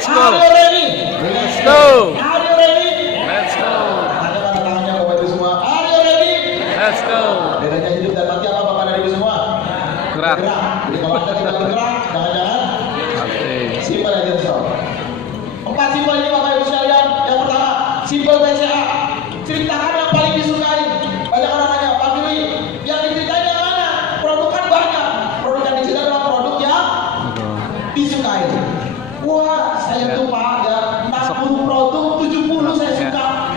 Let's go. Are you ready? Let's go. Are you ready? Let's go. Ada mana tangannya Bapak Ibu semua? Are you ready? Let's go. Bedanya hidup dan mati apa Bapak dan Ibu semua? Gerak. Jadi kalau Anda tidak bergerak, jangan-jangan Oke. simpel aja sob. 4 simpel ini Bapak Ibu sekalian. Yang pertama, simpel BCA. Ceritakan yang paling disukai. Banyak orang nanya, Pak Billy, yang diceritain yang mana? Produk kan banyak. Produk yang diceritain adalah produk yang disukai. Wah, saya tuh Pak, ya 40 produk, 70 saya suka.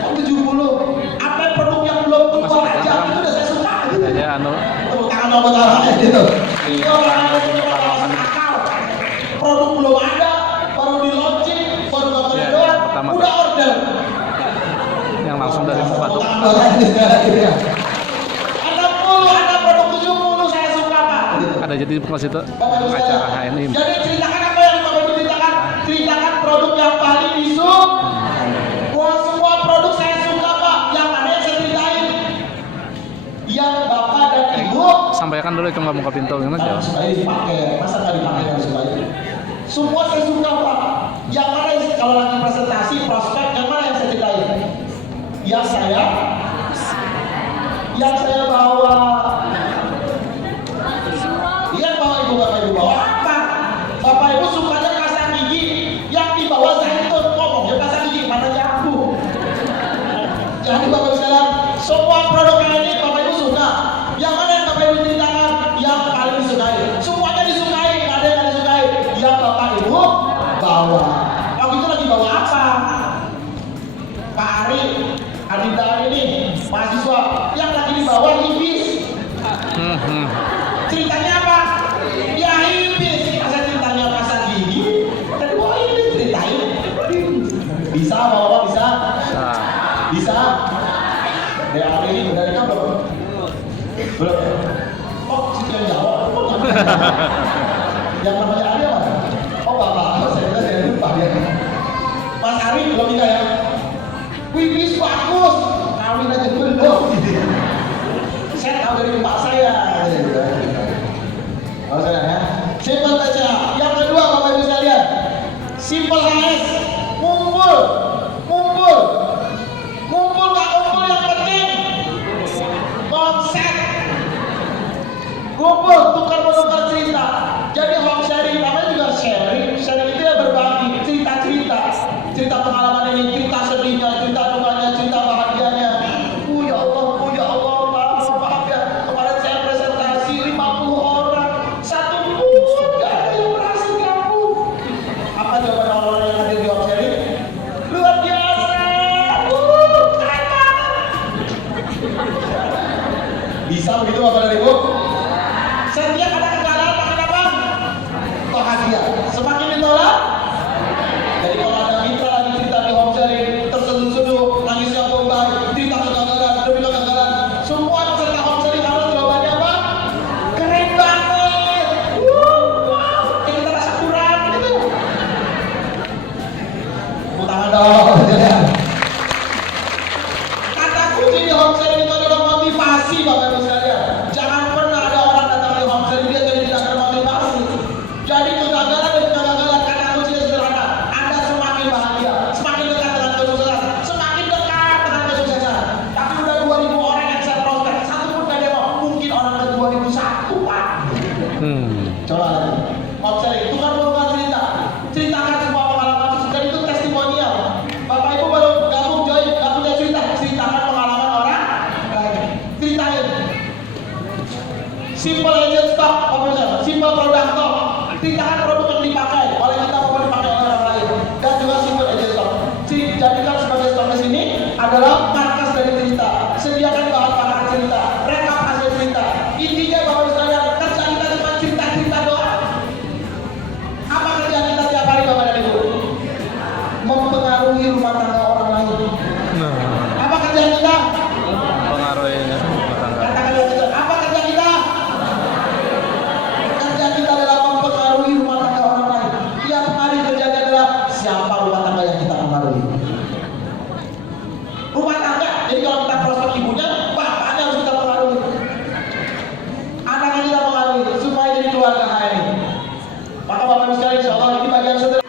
Kok 70? Apa produk yang belum keluar aja, itu udah saya suka. Aja anu. Tepuk tangan sama tangan gitu. Itu orang-orang yang punya wawasan akal. Produk belum ada, baru di launching, baru nonton Ya, doang, pertama. udah order. Yang langsung dari Batu. Ada 10, ada produk 70, saya suka Pak. Ada jadi pas itu Bapak Ibu acara sekalian. HNI. Jadi ceritakan apa yang Bapak Ibu ceritakan? Ceritakan produk yang paling disukai. Wah, semua produk saya suka Pak. Yang mana yang saya ceritain? Yang Bapak dan Ibu Sampaikan dulu itu nggak buka pintu gimana kan jauh. suka dipakai, masa nggak dipakai yang suka itu? Semua saya suka Pak. Yang mana yang kalau lagi presentasi prospek, yang mana yang saya ceritain? Yang saya bawa. Iya bawa Ibu, Bapak Ibu bawa apa? Bapak Ibu sukanya pasang gigi, yang di bawah zaitun, ngomongnya pasang gigi mana jambu. Jadi Bapak Ibu sekalian, semua produk yang ini Bapak Ibu suka. Yang mana yang Bapak Ibu ceritakan? Yang paling disukai. Semuanya disukai, nggak ada yang nggak disukai. Yang Bapak Ibu bawa. Waktu itu lagi bawa apa? Pak Ari, Adinda ini mahasiswa yang lagi di bawah hibis. Ceritanya apa? Ya hibis. Masa ceritanya pasang gigi? Kedua hibis ceritain. Bisa bapak bisa? Nah, Bisa. Dari Ari ini udah nikah belum? Belum. Oh, sekian jawab. Oh, nggak bisa. Yang namanya Ari apa? Oh, bapak. Saya lupa dia. Mas Ari belum nikah ya? Wibis bagus. Kawin aja belum. Saya tahu dari bapak saya. Oh, saya ya. Simpel aja. Yang kedua Bapak Ibu sekalian. Simpel HS. Ngumpul. Ngumpul. Ngumpul nggak ngumpul yang penting. Konsep. Ngumpul tukar menukar cerita. Jadi home sharing namanya juga sharing. Sharing itu ya berbagi cerita-cerita. Cerita pengalaman ini, cerita sedihnya, cerita dukanya, cerita bahagianya. Ya Allah, maaf ya. Kemarin saya presentasi 50 orang. Satu pun nggak ada yang berhasil gabung. Apa jawaban orang-orang yang hadir di home sharing? Luar biasa. Keren banget. Bisa begitu Bapak dan Ibu? Setiap ada kegagalan pakai apa? Bahagia. Semakin ditolak. Jadi kalau ada mitra lagi cerita di home sharing, terseduh-seduh, nangisnya bombay, cerita kegagalan, demi kegagalan, semua peserta home sharing harus jawabannya apa? Keren banget. Wow. Kayak kita rasa kurang gitu. Tepuk tangan dong. Kata kunci di home sharing itu adalah motivasi Bapak Ibu sekalian. Jangan pernah ada orang datang di home sharing dia jadi tidak termotivasi. Jadi kegagalan dan kegagalan kata kuncinya sederhana. Anda semakin bahagia, semakin dekat dengan kesuksesan, semakin dekat dengan kesuksesan. Tapi udah 2000 orang yang saya prospek, satu pun gak demo. Mungkin orang ke 2001 Pak. Coba lagi. Home sharing itu kan bukan cerita. Ceritakan semua pengalaman sukses dan itu testimonial. Bapak Ibu baru gabung join, gak punya cerita, ceritakan pengalaman orang lain. Ceritain. Simple agent stock, Bapak Ibu, simple product stock. Ceritakan produk yang dipakai oleh kita maupun dipakai oleh orang lain. Dan juga simple agent stock. Jadikan sebagai stokes ini adalah markas dari cerita. Sediakan bahan bakar cerita, rekap hasil cerita. Intinya Bapak Ibu sekalian, kerja kita cuma cerita-cerita doang. Apa kerjaan kita tiap hari Bapak dan Ibu? Mempengaruhi rumah tangga orang lain. Apa kerjaan kita? pengaruhi rumah tangga. Katakan apa kerja kita? Kerja kita adalah mempengaruhi rumah Ibu sekalian, insya Allah ini bagian saudara.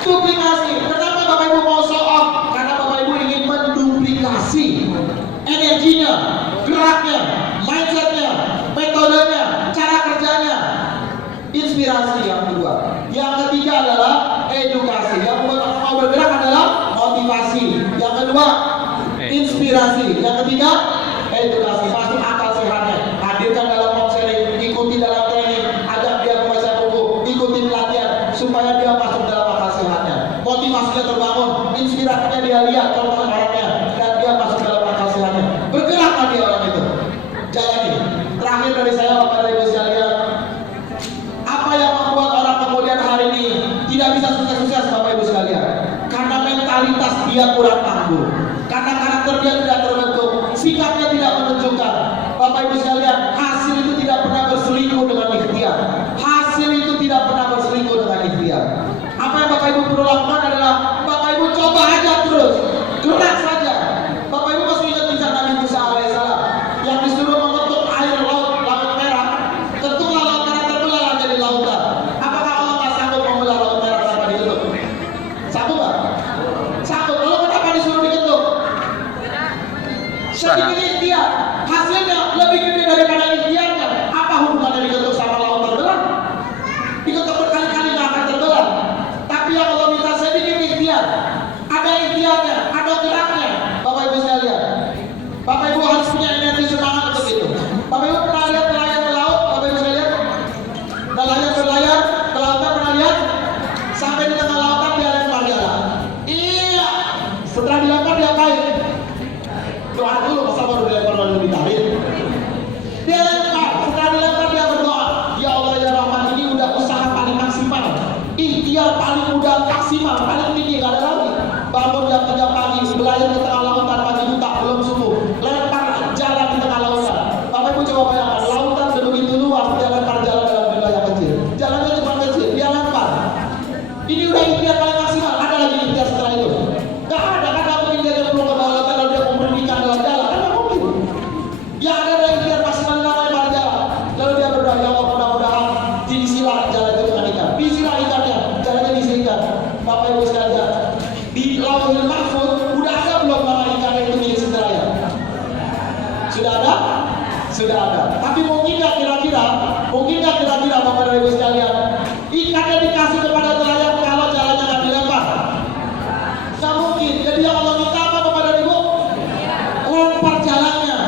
Duplikasi. Kenapa Bapak Ibu mau show off? Karena Bapak Ibu ingin menduplikasi energinya, geraknya, mindsetnya, metodenya, cara kerjanya. Inspirasi yang kedua. Yang ketiga adalah edukasi. Yang mau bergerak adalah motivasi. Yang kedua inspirasi. Yang ketiga edukasi. Pasti akal sehatnya. Hadirkan dalam konseling, ikuti dalam training, ajak dia membaca buku, ikuti pelatihan supaya dia masuk dalam akal sehatnya. Motivasinya terbangun, inspirasinya dia lihat contoh orangnya dan dia masuk dalam akal sehatnya. Bergeraklah dia orang itu. Jalani. Terakhir dari saya Bapak dan Ibu sekalian, apa yang membuat orang kemudian hari ini tidak bisa sukses-sukses Bapak Ibu sekalian? Karena mentalitas dia kurang tangguh, karena karakter dia tidak terbentuk, sikapnya tidak menunjukkan. Bapak Ibu sekalian, hasil itu tidak pernah berselingkuh dengan ikhtiar. Hasil itu tidak pernah berselingkuh dengan ikhtiar. Apa yang Bapak Ibu perlu lakukan adalah Bapak Ibu coba aja terus, gerak saja. Bapak Ibu masih ingat kisah Nabi Musa alaihissalam yang disuruh mengetuk air laut merah, ketuklah laut merah terbelah jadi lautan. Apakah Allah nggak sanggup membelah laut merah tanpa diketuk? Sanggup nggak? Sanggup. Lalu kenapa disuruh diketuk? Sedikit ikhtiar, hasilnya lebih gede daripada ikhtiarnya. Apa hubungannya diketuk sama laut terbelah? Diketuk berkali-kali nggak akan terbelah. Tapi yang Allah minta sedikit ikhtiar. Ada ikhtiarnya, ada geraknya. Bapak Ibu sekalian, Bapak Ibu harus punya energi semangat untuk itu. Bapak Ibu pernah lihat nelayan ke laut? Bapak Ibu sekalian, nelayan berlayar ke lautan, pernah lihat? Sampai di tengah lautan dia lempar jalan. Iya. Setelah dilempar dia kain. Doa dulu, masa baru dilempar lalu ditarik. Dia lempar, setelah dilempar dia berdoa. Ya Allah ya Rahman, ini udah usaha paling maksimal, ikhtiar paling udah maksimal, paling tinggi, gak ada lagi. Bangun jam 3 pagi, berlayar ke tengah lautan pagi buta, belum subuh, lempar jalan di tengah lautan. Bapak Ibu coba bayangkan, lautan begitu luas, dia lempar jalan dalam wilayah kecil. Jalannya cuma kecil, dia lempar. Ini udah ikhtiar paling maksimal. Ada lagi ikhtiar setelah itu? Gak ada, kan gak mungkin dia nyemplung ke bawah lautan lalu dia memberi ikan dalam jalan, kan gak mungkin. Yang ada adalah ikhtiar maksimal lempar jalan. Lalu dia berdoa, ya Allah mudah-mudahan diisilah jalan itu dengan ikan. Diisilah ikannya, jalannya diisi ikan. Bapak Ibu sekalian, di Lauhul Mahfuz udah ada belum nama ikan itu milik nelayan? Sudah ada? Sudah ada. Tapi mungkin nggak kira-kira Bapak dan Ibu sekalian, ikannya dikasih kepada nelayan kalau jalannya nggak dilempar? Nggak mungkin. Jadi yang Allah minta apa Bapak dan Ibu? Lempar jalannya,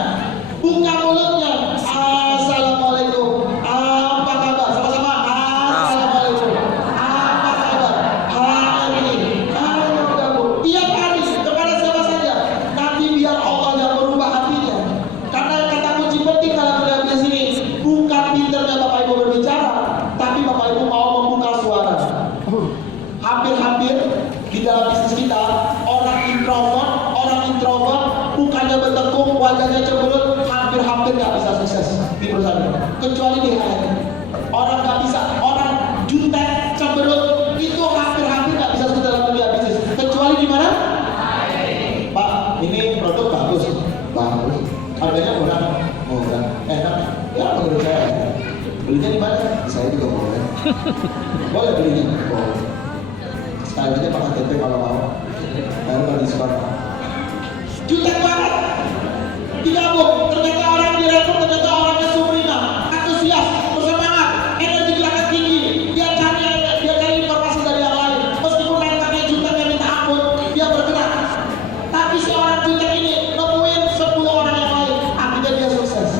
buka mulutnya. Assalamualaikum. Apa kabar? Sama-sama. Assalamualaikum. Apa kabar? Hari ini. Tiap hari kepada siapa saja. Nanti biar Allah yang merubah hatinya. Karena kata kunci penting dalam dunia ini bukan pinternya Bapak Ibu berbicara, tapi Bapak Ibu mau membuka suara. Hampir-hampir di dalam bisnis kita orang introvert, bukannya bertekuk, wajahnya cemberut, hampir-hampir nggak bisa sukses di perusahaan ini. Kecuali di HR. Orang nggak bisa, orang jutek, cemberut, itu hampir-hampir nggak bisa sukses dalam dunia bisnis. Kecuali di mana? Pak, ini produk bagus. Harganya murah, enak. Ya menurut saya. Belinya di mana? Saya juga boleh. Boleh belinya? Boleh. Sekali aja pakai TP kalau mau. Baru kalau diskon. Jutek banget. Digabung. Ternyata orang direkrut, ternyata orangnya sumringah, antusias, bersemangat, energi geraknya tinggi. Dia cari informasi dari yang lain. Meskipun rentangnya jutek yang minta ampun, dia bergerak. Tapi si orang jutek ini nemuin 10 orang yang lain. Akhirnya dia sukses.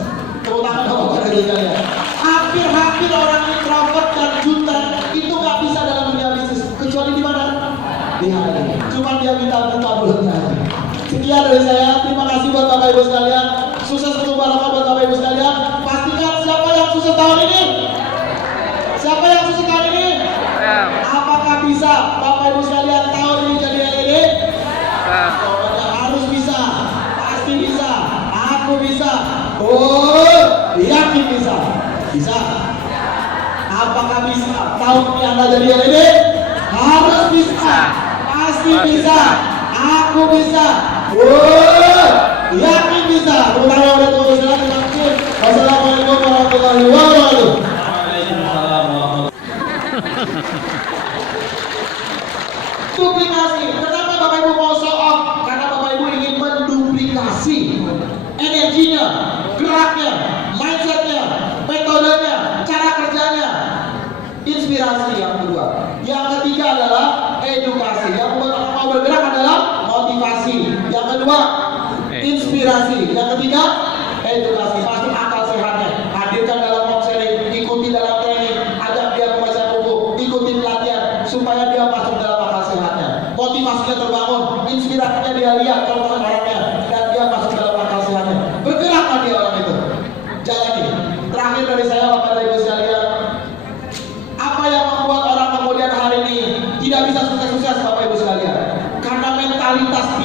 Tepuk tangan dong Bapak Ibu sekalian. Hampir-hampir orang introvert dan jutek itu nggak bisa dalam dunia bisnis. Kecuali di mana? Di hari. Cuma dia minta mulutnya. Sekian dari saya. Terima kasih buat Bapak Ibu sekalian. Sukses untuk barokah buat Bapak Ibu sekalian. Pastikan siapa yang sukses tahun ini? Siapa yang sukses tahun ini? Apakah bisa Bapak Ibu sekalian tahun ini jadi LED? Pokoknya harus bisa. Pasti bisa. Aku bisa. Oh, yakin bisa. Bisa. Apakah bisa tahun ini Anda jadi LED? Harus bisa. Pasti bisa. Aku bisa. Oh, yakin bisa. Wassalamualaikum warahmatullahi wabarakatuh.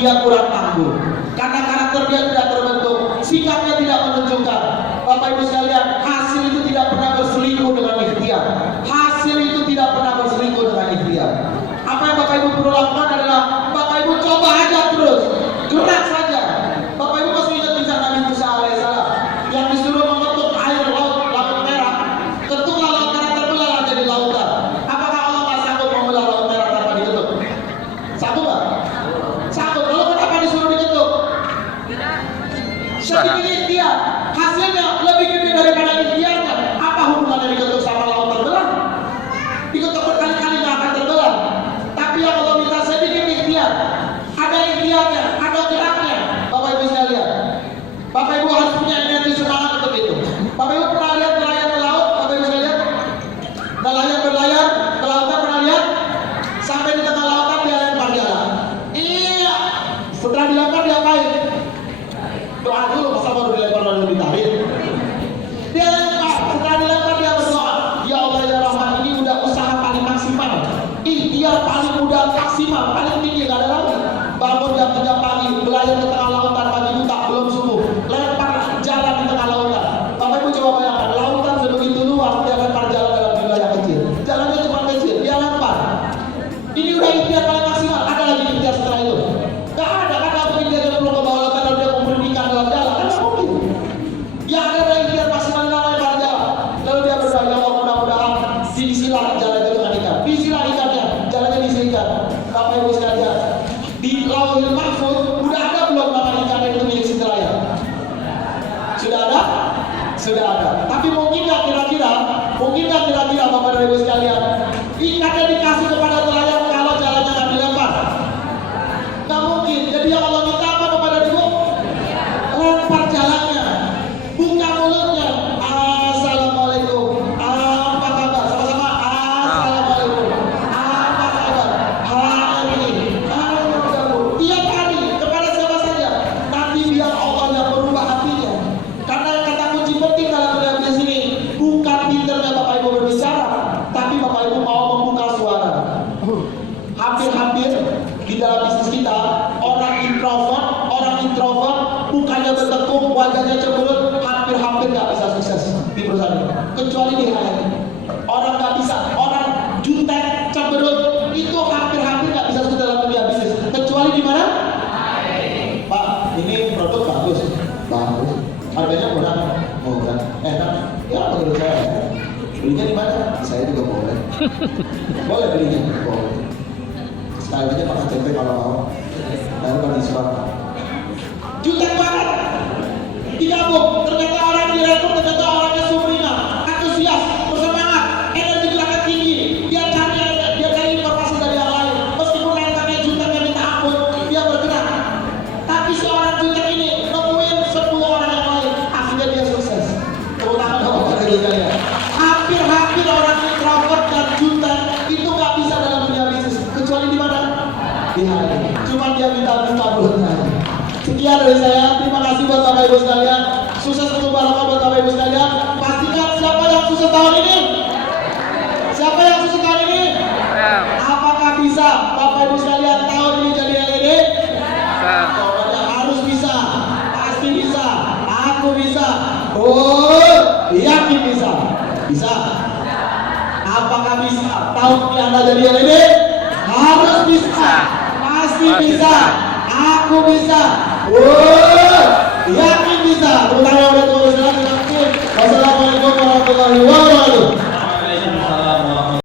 dia kurang tangguh. Karena karakter dia tidak terbentuk, sikapnya tidak menunjukkan. Bapak Ibu sekalian, hasil itu tidak pernah berselingkuh dengan ikhtiar. Hasil itu tidak pernah berselingkuh dengan ikhtiar. Apa yang Bapak Ibu perlu lakukan adalah Bapak Ibu coba aja terus, gerak saja. Bapak Ibu masih ingat kisah Nabi Musa alaihissalam yang disuruh mengetuk air laut merah, ketuklah laut merah terbelah jadi lautan. Apakah Allah nggak sanggup membelah laut merah tanpa diketuk? Sanggup nggak? Sanggup. Lalu kenapa disuruh diketuk? Sedikit ikhtiar, hasilnya lebih gede daripada ikhtiarnya. Apa hubungannya diketuk sama laut terbelah? Diketuk berkali-kali nggak akan terbelah. Tapi yang Allah minta sedikit ikhtiar, ada ikhtiarnya, ada geraknya. Bapak Ibu sekalian, Bapak Ibu harus punya energi semangat untuk itu. Bapak Ibu pernah lihat nelayan ke laut? Bapak Ibu sekalian, nelayan berlayar ke lautan, pernah lihat? Sampai di tengah lautan dia lempar jalan. Iya. Setelah dilempar dia apain? Doa dulu, masa baru dilempar lalu ditarik? Dia lempar. Setelah dilempar dia berdoa, ya Allah ya Rahman, ini udah usaha paling maksimal, ikhtiar paling mudah maksimal, paling tinggi, gak ada lagi. Bangun jam 3 pagi, berlayar ke tengah lautan pagi buta, belum subuh, lempar jalan di tengah lautan. Bapak Ibu coba bayangkan, lautan sebegitu luas, dia lempar jalan dalam wilayah kecil. Jalannya cuma kecil, dia lempar. Ini udah ikhtiar paling maksimal. Ada lagi ikhtiar setelah itu? Gak ada, kan gak mungkin dia nyemplung ke bawah lautan lalu dia kumpulin ikan dalam jalan, kan gak mungkin. Yang ada adalah ikhtiar maksimal dalam lempar jalan. Lalu dia berdoa, ya Allah mudah-mudahan diisilah jalan itu dengan ikan. Diisilah ikannya, jalannya diisi ikan. Bapak Ibu sekalian, di Lauhil Mahfuz udah ada belum nama ikan itu milik si nelayan? Sudah ada? Sudah ada. Tapi mungkin nggak kira-kira Bapak dan Ibu sekalian, ikannya dikasih kepada nelayan kalau jalannya nggak dilempar? Nggak mungkin. Jadi yang Allah minta apa Bapak dan Ibu? Lempar jalannya, buka mulutnya. Assalamualaikum, apa kabar? Sama-sama. Assalamualaikum, apa kabar? Hari ini, tiap hari kepada siapa saja. Nanti biar Allah yang merubah hatinya. Karena kata kunci penting dalam dunia bisnis ini bukan pinternya Bapak Ibu berbicara, tapi Bapak Ibu mau membuka suara. Hampir-hampir di dalam bisnis kita orang introvert bukannya bertekuk, wajahnya cemberut, hampir-hampir nggak bisa sukses di perusahaan ini. Kecuali di hal ini, orang nggak bisa, orang jutek, cemberut itu hampir-hampir nggak bisa sukses dalam dunia bisnis. Kecuali di mana? Pak, ini produk bagus, harganya murah, enak, ya menurut saya. Belinya di mana? Saya juga boleh. Boleh belinya, boleh. Sekali aja pakai CP kalau mau. Lalu kan diskon. Jutek banget. Digabung, ternyata orang yang direkrut ternyata orangnya sumringah, antusias, bersemangat, energi geraknya tinggi. Dia cari informasi dari yang lain. Meskipun rentannya juteknya minta ampun, dia bergerak. Tapi seorang jutek ini nemuin 10 orang yang lain, akhirnya dia sukses. Terutama kalau pada dirinya. Hampir orang introvert dan jutek itu nggak bisa dalam dunia bisnis. Kecuali di mana? Di hari. Cuma dia minta mulutnya. Sekian dari saya. Terima kasih buat Bapak Ibu sekalian. Sukses untuk barokah buat Bapak Ibu sekalian. Pastikan siapa yang sukses tahun ini? Siapa yang sukses tahun ini? Apakah bisa Bapak Ibu sekalian tahun ini jadi LED? Pokoknya harus bisa. Pasti bisa. Aku bisa. Oh, yakin bisa. Bisa. Apakah bisa tahun ini Anda jadi LED? Harus bisa. Pasti bisa. Aku bisa. Yakin bisa. Terutama oleh Tuhan. Wassalamualaikum warahmatullahi wabarakatuh.